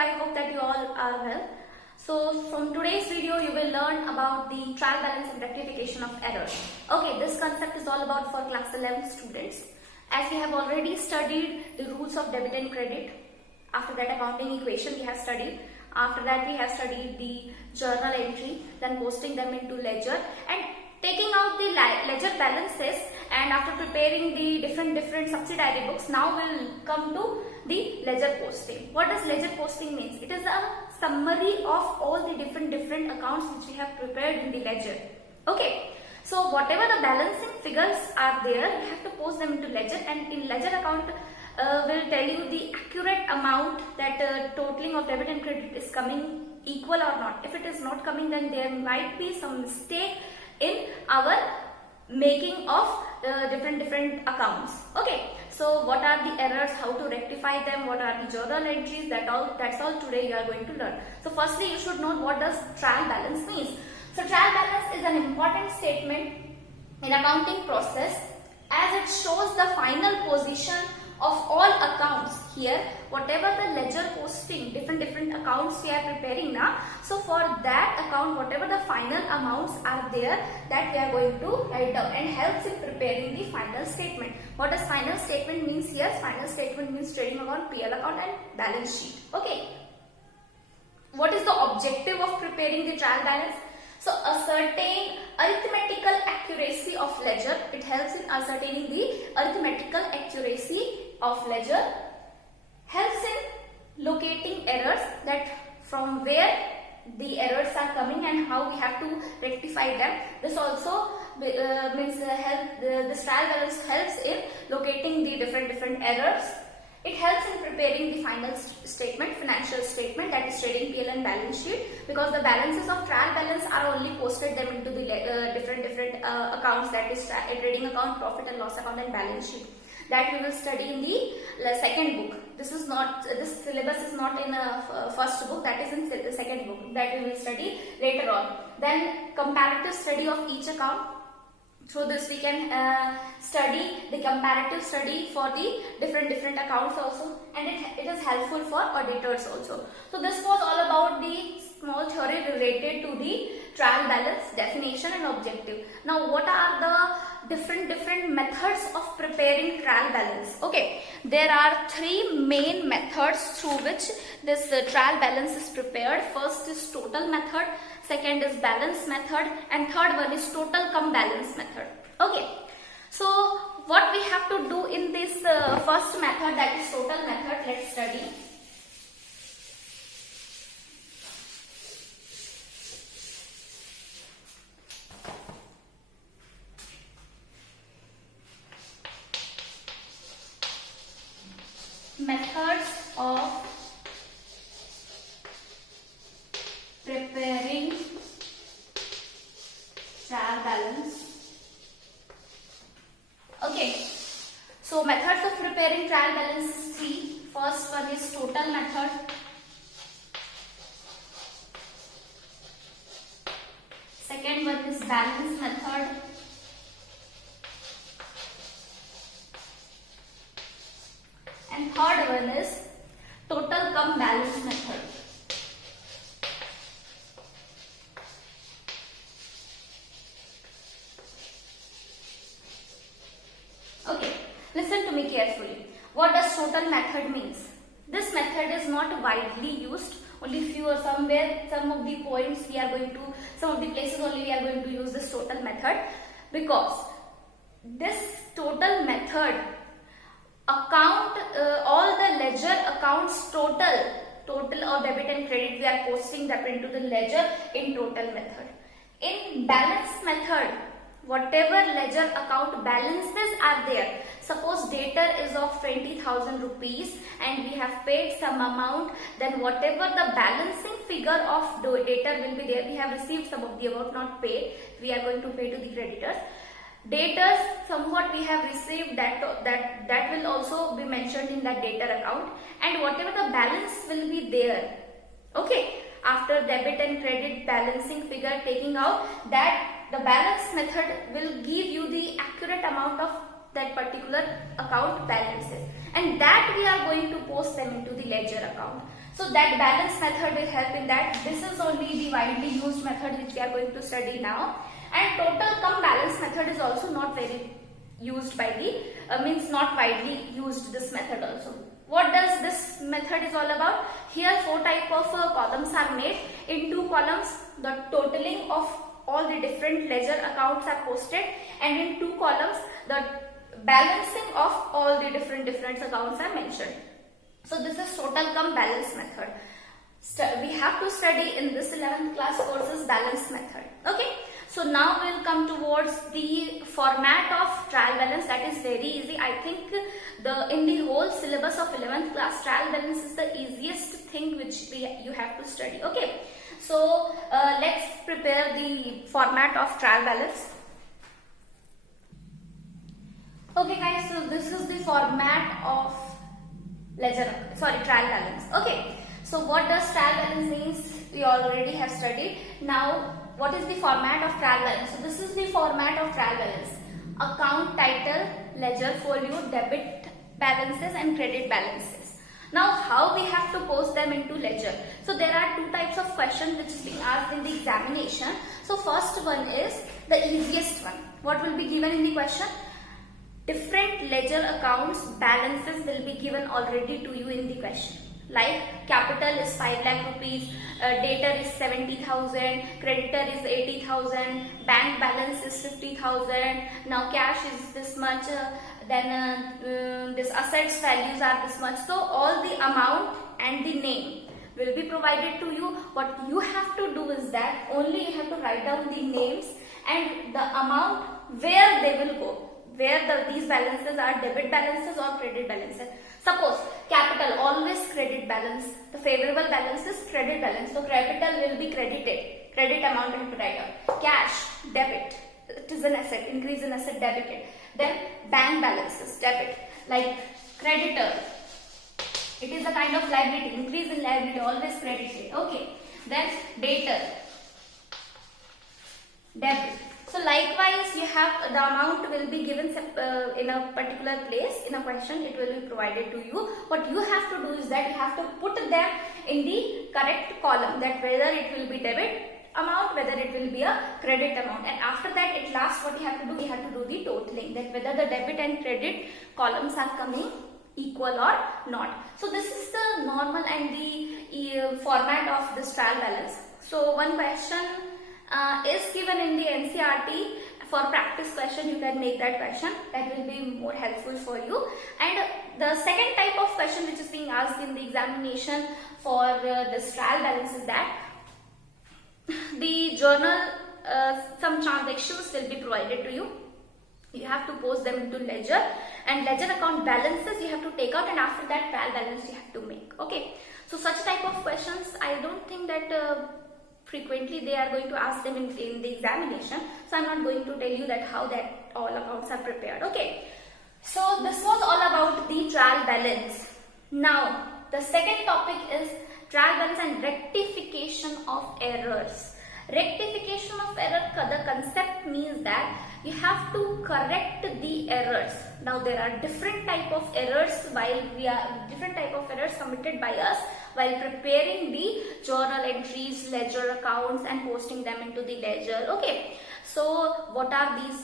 I hope that you all are well. So from today's video you will learn about the trial balance and rectification of errors. Okay, this concept is all about for class 11 students. As we have already studied the rules of debit and credit, after that accounting equation we have studied, after that we have studied the journal entry, then posting them into ledger and taking out the ledger balances, and after preparing the different subsidiary books, now we'll come to the ledger posting. What does ledger posting means? It is a summary of all the different accounts which we have prepared in the ledger. Okay, so whatever the balancing figures are there, we have to post them into ledger, and in ledger account will tell you the accurate amount that totaling of debit and credit is coming equal or not. If it is not coming, then there might be some mistake in our making of different accounts. Okay, so what are the errors, how to rectify them, what are the journal entries, that's all today you are going to learn. So firstly you should know what does trial balance means. So trial balance is an important statement in accounting process as it shows the final position of all accounts. Here whatever the ledger posting, different accounts we are preparing now, so for that account whatever the final amounts are there, that we are going to write down and helps in preparing the final statement. What does final statement means here? Final statement means trading account, PL account and balance sheet. Okay, what is the objective of preparing the trial balance? So ascertain arithmetical accuracy of ledger. It helps in ascertaining the arithmetical accuracy of ledger, helps in locating errors, that from where the errors are coming and how we have to rectify them. This also means this trial balance helps in locating the different errors. It helps in preparing the final statement, financial statement, that is trading PL and balance sheet, because the balances of trial balance are only posted them into the different accounts, that is trading account, profit and loss account and balance sheet. That we will study in the second book. This syllabus is not in a first book, that is in the second book, that we will study later on. Then comparative study of each account. Through this we can study the comparative study for the different accounts also, and it is helpful for auditors also. So this was all about the small theory related to the trial balance, definition and objective. Now what are the different methods of preparing trial balance? Okay, there are three main methods through which this trial balance is prepared. First is total method, second is balance method, and third one is total cum balance method. Okay, so what we have to do in this first method, that is total method, let's study. Methods of preparing trial balance. Okay, so methods of preparing trial balance is three. First one is total method, second one is balance method, and third one is total cum balance method. Okay, listen to me carefully. What does total method means? This method is not widely used. Only few or somewhere, some of the points we are going to, some of the places only we are going to use this total method, because this total method account all the ledger accounts total of debit and credit, we are posting that into the ledger in total method. In balance method, whatever ledger account balances are there, suppose debtor is of 20,000 rupees and we have paid some amount, then whatever the balancing figure of the debtor will be there, we have received some of the amount not paid, we are going to pay to the creditors. Debtors, somewhat we have received, that will also be mentioned in that debtor account, and whatever the balance will be there. Okay, after debit and credit balancing figure taking out, that the balance method will give you the accurate amount of that particular account balances, and that we are going to post them into the ledger account. So that balance method will help in that. This is only the widely used method which we are going to study now. And total cum balance method is also not very used by the, means not widely used this method also. What does this method is all about? Here 4 type of columns are made. In 2 columns the totaling of all the different ledger accounts are posted, and in 2 columns the balancing of all the different accounts are mentioned. So this is total cum balance method. We have to study in this 11th class courses balance method. Okay. So now we'll come towards the format of trial balance. That is very easy. I think in the whole syllabus of 11th class, trial balance is the easiest thing which you have to study. Okay. So let's prepare the format of trial balance. Okay guys, so this is the format of trial balance. Okay. So what does trial balance means? We already have studied. Now what is the format of trial balance? So this is the format of trial balance. Account title, ledger folio, debit balances and credit balances. Now how we have to post them into ledger? So there are 2 types of questions which is being asked in the examination. So first one is the easiest one. What will be given in the question? Different ledger accounts balances will be given already to you in the question. Like capital is 5 lakh rupees, debtor is 70,000, creditor is 80,000, bank balance is 50,000, now cash is this much, then this assets values are this much. So all the amount and the name will be provided to you. What you have to do is that only you have to write down the names and the amount where they will go. Where these balances are debit balances or credit balances. Suppose capital, always credit balance. The favorable balance is credit balance. So capital will be credited. Credit amount will be write down. Cash, debit. It is an asset. Increase in asset, debited. Then bank balances, debit. Like creditor. It is a kind of liability. Increase in liability, always credited. Okay. Then debtor. Debit. So likewise, you have the amount will be given in a particular place in a question. It will be provided to you. What you have to do is that you have to put them in the correct column. That whether it will be debit amount, whether it will be a credit amount. And after that, at last, what you have to do? We have to do the totaling. That whether the debit and credit columns are coming equal or not. So this is the normal and the format of this trial balance. So one question is given in the NCERT. For practice question, you can make that question. That will be more helpful for you. And the second type of question which is being asked in the examination for this trial balance is that the journal, some transactions will be provided to you. You have to post them into ledger, and ledger account balances you have to take out, and after that trial balance you have to make. Okay. So such type of questions, I don't think that frequently they are going to ask them in the examination. So I'm not going to tell you that how that all accounts are prepared. Okay. So this was all about the trial balance. Now the second topic is trial balance and rectification of errors. Rectification of error, the concept means that you have to correct the errors. Now there are different type of errors committed by us while preparing the journal entries, ledger accounts and posting them into the ledger. Okay. So what are these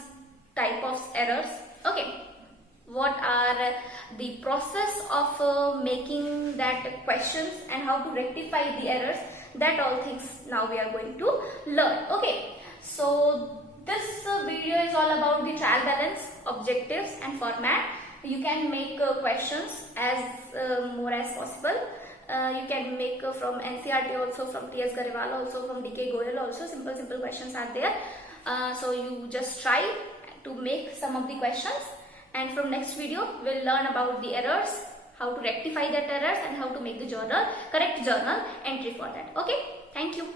type of errors? Okay. What are the process of making that questions and how to rectify the errors? That all things now we are going to learn. Okay. So this video is all about the trial balance, objectives and format. You can make questions as more as possible. You can make from NCERT also, from T.S. Garewal also, from D.K. Goyal also. Simple questions are there. So you just try to make some of the questions, and from next video we'll learn about the errors, how to rectify that errors and how to make the correct journal entry for that. Okay. Thank you.